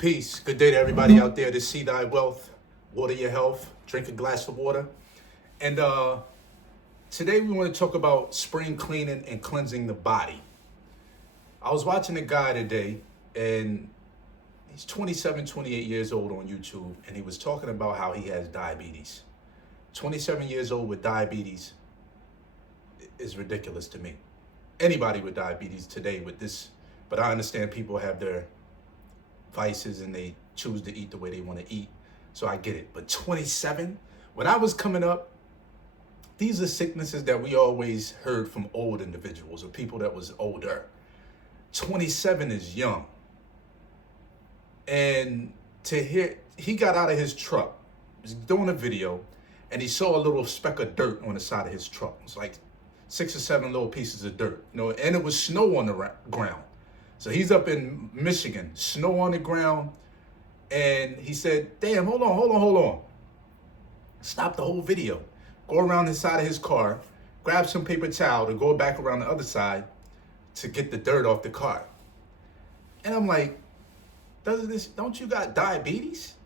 Peace. Good day to everybody out there. To see thy wealth, water your health, drink a glass of water. And today we want to talk about spring cleaning and cleansing the body. I was watching a guy today, and he's 27, 28 years old on YouTube, and he was talking about how he has diabetes. 27 years old with diabetes is ridiculous to me. Anybody with diabetes today with this, but I understand people have their vices and they choose to eat the way they want to eat. So I get it. But 27, when I was coming up, these are sicknesses that we always heard from old individuals or people that was older. 27 is young. And to hear, he got out of his truck, was doing a video, and he saw a little speck of dirt on the side of his truck. It's like 6 or 7 little pieces of dirt, and it was snow on the ground. So he's up in Michigan, snow on the ground, and he said, damn, hold on. Stop the whole video. Go around the side of his car, grab some paper towel to go back around the other side to get the dirt off the car. And I'm like, don't you got diabetes?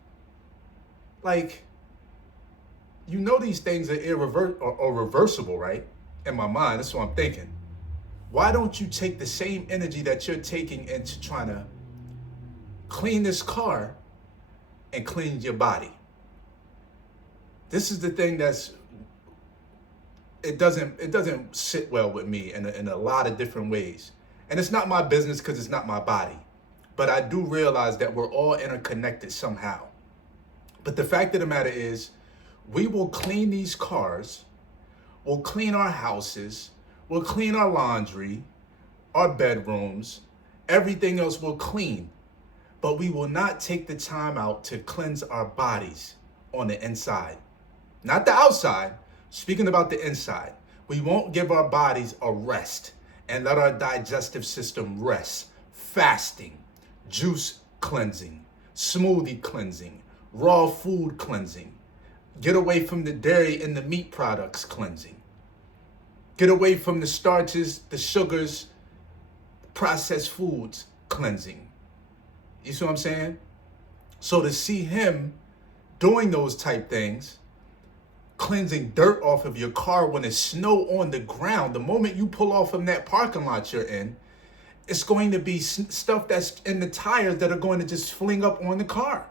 Like, these things are reversible, right? In my mind, that's what I'm thinking. Why don't you take the same energy that you're taking into trying to clean this car and clean your body? This is the thing it doesn't sit well with me in a lot of different ways. And it's not my business because it's not my body. But I do realize that we're all interconnected somehow. But the fact of the matter is, we will clean these cars, we'll clean our houses, we'll clean our laundry, our bedrooms, everything else we'll clean. But we will not take the time out to cleanse our bodies on the inside. Not the outside, speaking about the inside. We won't give our bodies a rest and let our digestive system rest. Fasting, juice cleansing, smoothie cleansing, raw food cleansing. Get away from the dairy and the meat products cleansing. Get away from the starches, the sugars, processed foods cleansing. You see what I'm saying? So to see him doing those type things, cleansing dirt off of your car when there's snow on the ground, the moment you pull off from that parking lot you're in, it's going to be stuff that's in the tires that are going to just fling up on the car.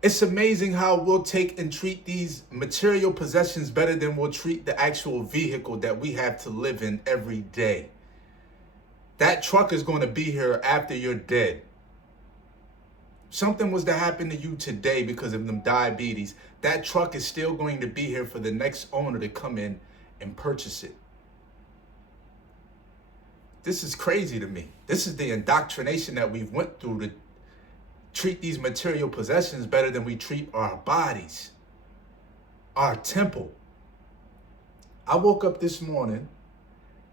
It's amazing how we'll take and treat these material possessions better than we'll treat the actual vehicle that we have to live in every day. That truck is going to be here after you're dead. Something was to happen to you today because of them diabetes, that truck is still going to be here for the next owner to come in and purchase it. This is crazy to me. This is the indoctrination that we've went through to treat these material possessions better than we treat our bodies, our temple. I woke up this morning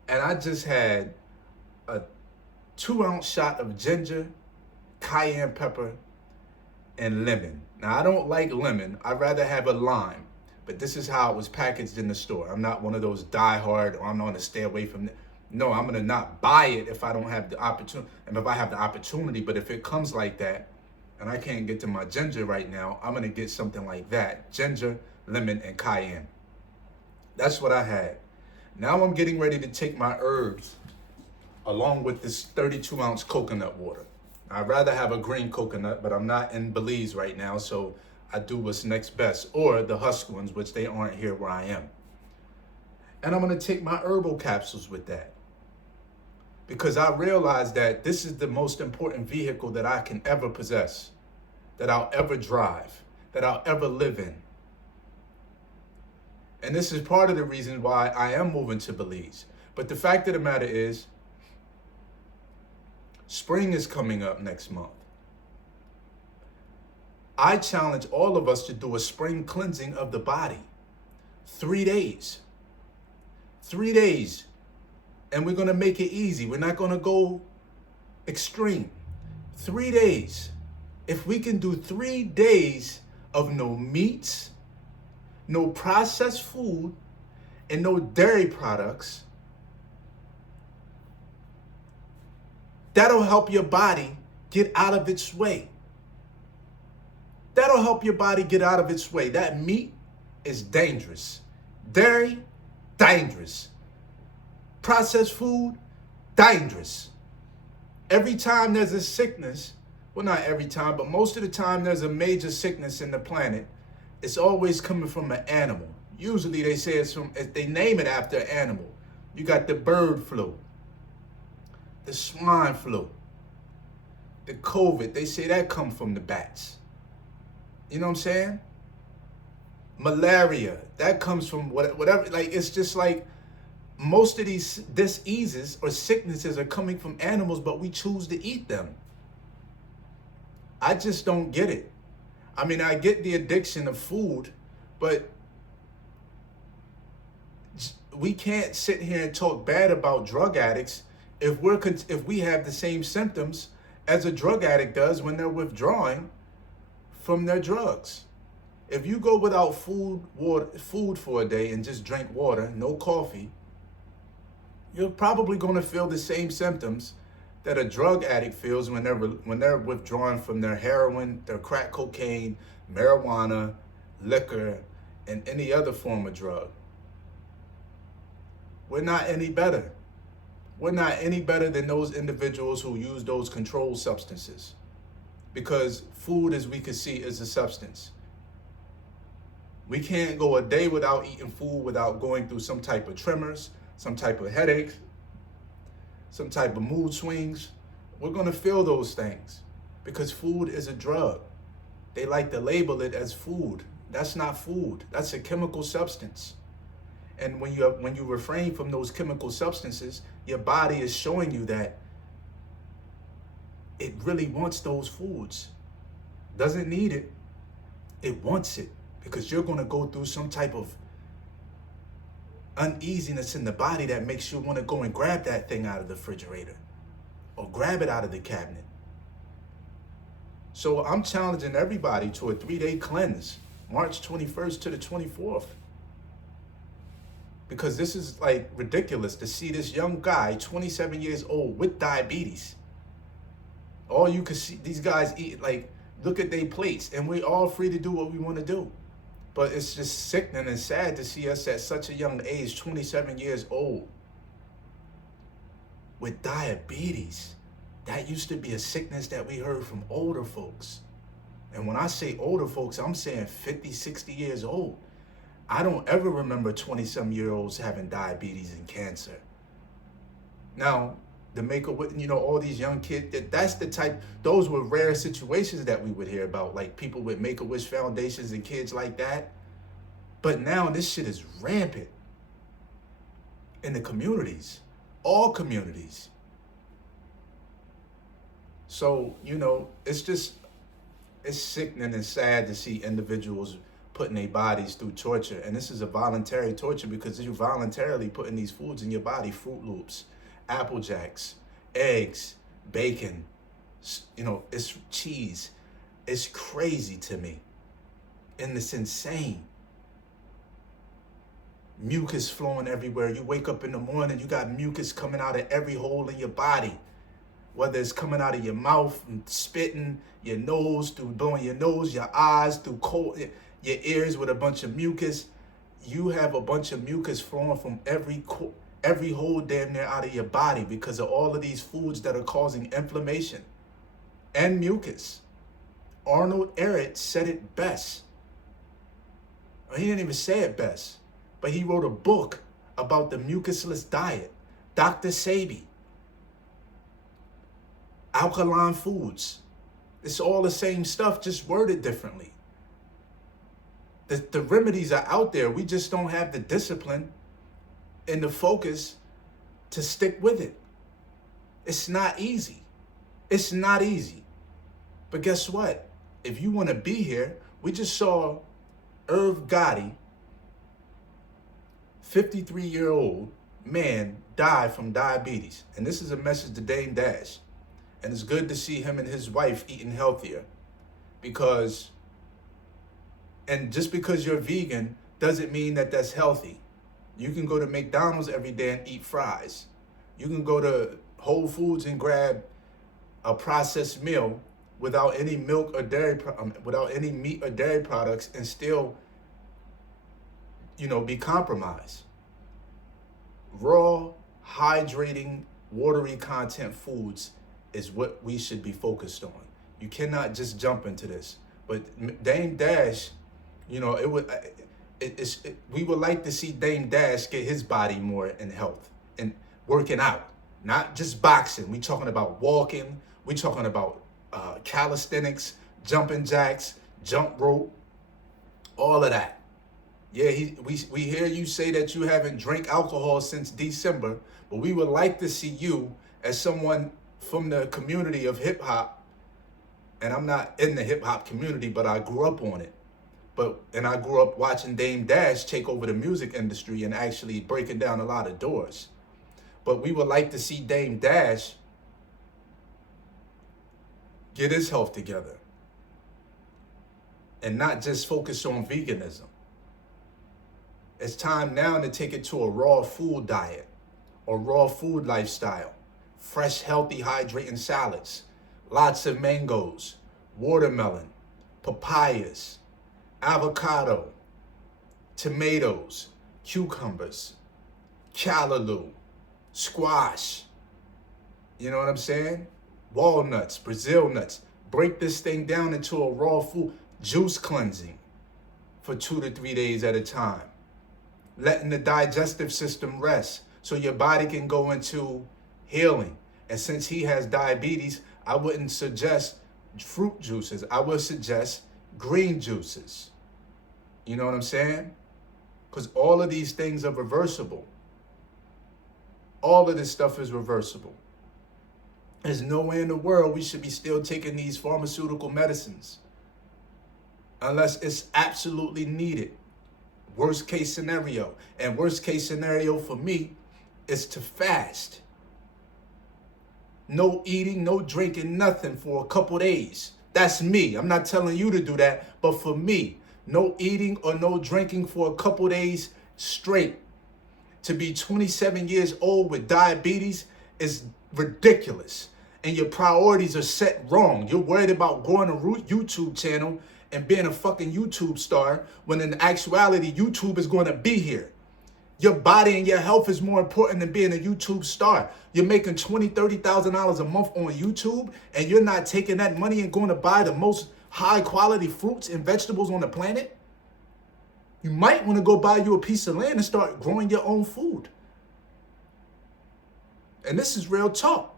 and I just had a 2-ounce shot of ginger, cayenne pepper, and lemon. Now, I don't like lemon. I'd rather have a lime, but this is how it was packaged in the store. I'm not one of those diehard, or I'm going to stay away from it. No, I'm going to not buy it if I don't have the opportunity, and if I have the opportunity, but if it comes like that, and I can't get to my ginger right now, I'm going to get something like that. Ginger, lemon, and cayenne. That's what I had. Now I'm getting ready to take my herbs along with this 32-ounce coconut water. I'd rather have a green coconut, but I'm not in Belize right now, so I do what's next best. Or the husk ones, which they aren't here where I am. And I'm going to take my herbal capsules with that. Because I realize that this is the most important vehicle that I can ever possess, that I'll ever drive, that I'll ever live in. And this is part of the reason why I am moving to Belize. But the fact of the matter is, spring is coming up next month. I challenge all of us to do a spring cleansing of the body. 3 days. 3 days. And we're going to make it easy. We're not going to go extreme. 3 days. If we can do 3 days of no meats, no processed food, and no dairy products, that'll help your body get out of its way. That'll help your body get out of its way. That meat is dangerous. Dairy, dangerous. Processed food, dangerous. Every time there's a sickness, well, not every time, but most of the time there's a major sickness in the planet, it's always coming from an animal. Usually they say they name it after an animal. You got the bird flu, the swine flu, the COVID, they say that come from the bats. You know what I'm saying? Malaria, that comes from whatever, like, it's just like most of these diseases or sicknesses are coming from animals, but we choose to eat them. I just don't get it. I mean, I get the addiction of food, but we can't sit here and talk bad about drug addicts if we have the same symptoms as a drug addict does when they're withdrawing from their drugs. If you go without food for a day and just drink water, no coffee, you're probably going to feel the same symptoms that a drug addict feels when they're withdrawing from their heroin, their crack cocaine, marijuana, liquor, and any other form of drug. We're not any better. We're not any better than those individuals who use those controlled substances, because food, as we can see, is a substance. We can't go a day without eating food without going through some type of tremors, some type of headaches, some type of mood swings. We're going to feel those things because food is a drug. They like to label it as food. That's not food. That's a chemical substance. And when you refrain from those chemical substances, your body is showing you that it really wants those foods. Doesn't need it. It wants it because you're going to go through some type of uneasiness in the body that makes you want to go and grab that thing out of the refrigerator or grab it out of the cabinet. So I'm challenging everybody to a 3-day cleanse, March 21st to the 24th. Because this is like ridiculous to see this young guy, 27 years old, with diabetes. All you can see, these guys eat, like, look at their plates, and we're all free to do what we want to do. But it's just sickening and sad to see us at such a young age, 27 years old, with diabetes. That used to be a sickness that we heard from older folks. And when I say older folks, I'm saying 50, 60 years old. I don't ever remember 20-some-year-olds having diabetes and cancer. Now, the Make-A-Wish, all these young kids, that's the type, those were rare situations that we would hear about, like people with Make-A-Wish foundations and kids like that. But now this shit is rampant in the communities, all communities. So, it's sickening and sad to see individuals putting their bodies through torture. And this is a voluntary torture because you're voluntarily putting these foods in your body: Fruit Loops, Apple Jacks, eggs, bacon, it's cheese. It's crazy to me. And it's insane. Mucus flowing everywhere. You wake up in the morning, you got mucus coming out of every hole in your body. Whether it's coming out of your mouth and spitting, your nose, through blowing your nose, your eyes, through cold, your ears with a bunch of mucus. You have a bunch of mucus flowing from every hole damn near out of your body because of all of these foods that are causing inflammation and mucus. Arnold Ehret said it best. He didn't even say it best, but he wrote a book about the mucusless diet. Dr. Sebi. Alkaline foods. It's all the same stuff, just worded differently. The remedies are out there. We just don't have the discipline and the focus to stick with it. It's not easy. It's not easy. But guess what? If you want to be here, we just saw Irv Gotti, 53-year-old man, die from diabetes. And this is a message to Dame Dash. And it's good to see him and his wife eating healthier, and just because you're vegan doesn't mean that that's healthy. You can go to McDonald's every day and eat fries. You can go to Whole Foods and grab a processed meal without any milk or dairy, without any meat or dairy products, and still, be compromised. Raw, hydrating, watery content foods is what we should be focused on. You cannot just jump into this. But Dame Dash, we would like to see Dame Dash get his body more in health and working out, not just boxing. We talking about walking. We talking about calisthenics, jumping jacks, jump rope, all of that. Yeah, we hear you say that you haven't drank alcohol since December, but we would like to see you as someone from the community of hip hop. And I'm not in the hip hop community, but I grew up on it. And I grew up watching Dame Dash take over the music industry and actually breaking down a lot of doors. But we would like to see Dame Dash get his health together and not just focus on veganism. It's time now to take it to a raw food diet or raw food lifestyle. Fresh, healthy, hydrating salads, lots of mangoes, watermelon, papayas, avocado, tomatoes, cucumbers, callaloo, squash. You know what I'm saying? Walnuts, Brazil nuts. Break this thing down into a raw food. Juice cleansing for 2 to 3 days at a time. Letting the digestive system rest so your body can go into healing. And since he has diabetes, I wouldn't suggest fruit juices. I would suggest green juices. You know what I'm saying? Because all of these things are reversible. All of this stuff is reversible. There's nowhere in the world we should be still taking these pharmaceutical medicines unless it's absolutely needed. Worst case scenario. And worst case scenario for me is to fast. No eating, no drinking, nothing for a couple days. That's me. I'm not telling you to do that, but for me, no eating or no drinking for a couple days straight. To be 27 years old with diabetes is ridiculous. And your priorities are set wrong. You're worried about growing a YouTube channel and being a fucking YouTube star when in actuality, YouTube is going to be here. Your body and your health is more important than being a YouTube star. You're making $20,000, $30,000 a month on YouTube, and you're not taking that money and going to buy the most high quality fruits and vegetables on the planet. You might want to go buy you a piece of land and start growing your own food. And this is real talk.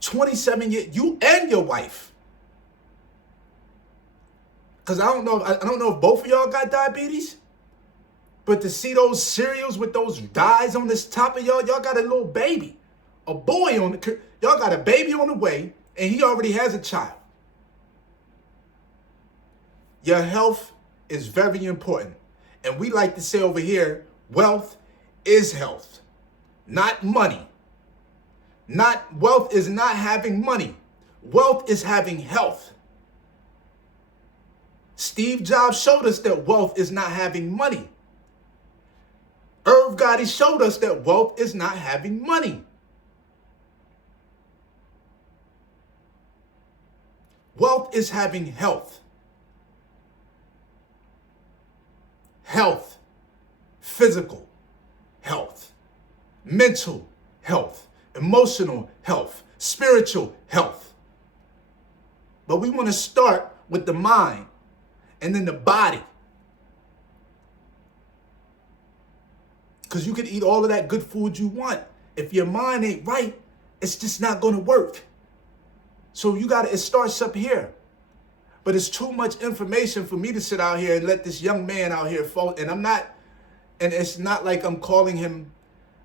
27 years, you and your wife. Because I don't know if both of y'all got diabetes. But to see those cereals with those dyes on this top of y'all got a little baby. A boy y'all got a baby on the way, and he already has a child. Your health is very important. And we like to say over here, wealth is health, not money. Wealth is not having money. Wealth is having health. Steve Jobs showed us that wealth is not having money. Irv Gotti showed us that wealth is not having money. Wealth is having health. Health, physical health, mental health, emotional health, spiritual health. But we want to start with the mind and then the body. Because you can eat all of that good food you want. If your mind ain't right, it's just not going to work. So it starts up here. But it's too much information for me to sit out here and let this young man out here fall. And it's not like I'm calling him,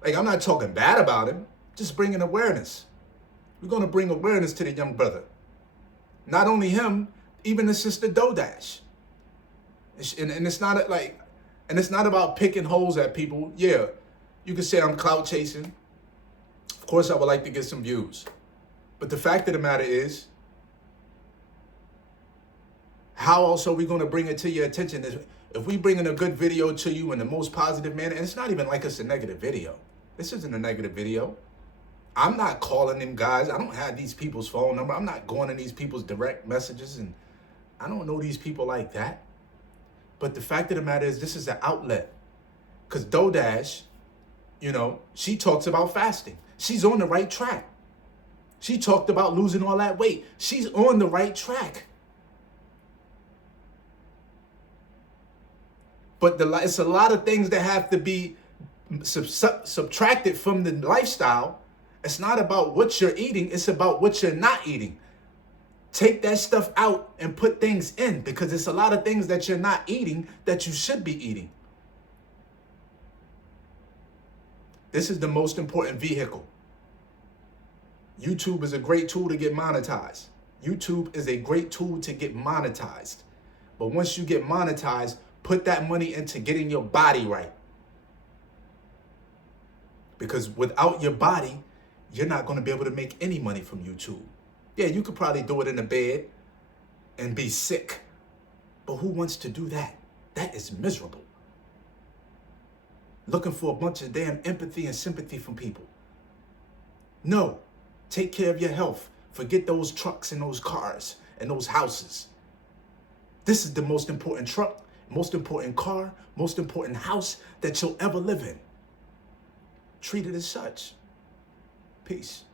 like I'm not talking bad about him, just bringing awareness. We're going to bring awareness to the young brother. Not only him, even the sister Dodash. And it's not like, and it's not about picking holes at people. Yeah, you can say I'm clout chasing. Of course, I would like to get some views. But the fact of the matter is, how else are we going to bring it to your attention? If we bring in a good video to you in the most positive manner, and it's not even like it's a negative video. This isn't a negative video. I'm not calling them guys. I don't have these people's phone number. I'm not going in these people's direct messages, and I don't know these people like that. But the fact of the matter is, this is an outlet. Because DoorDash, she talks about fasting. She's on the right track. She talked about losing all that weight. She's on the right track. But it's a lot of things that have to be subtracted from the lifestyle. It's not about what you're eating. It's about what you're not eating. Take that stuff out and put things in, because it's a lot of things that you're not eating that you should be eating. This is the most important vehicle. YouTube is a great tool to get monetized. YouTube is a great tool to get monetized. But once you get monetized, put that money into getting your body right. Because without your body, you're not going to be able to make any money from YouTube. Yeah, you could probably do it in a bed and be sick. But who wants to do that? That is miserable. Looking for a bunch of damn empathy and sympathy from people. No, take care of your health. Forget those trucks and those cars and those houses. This is the most important truck, most important car, most important house that you'll ever live in. Treat it as such. Peace.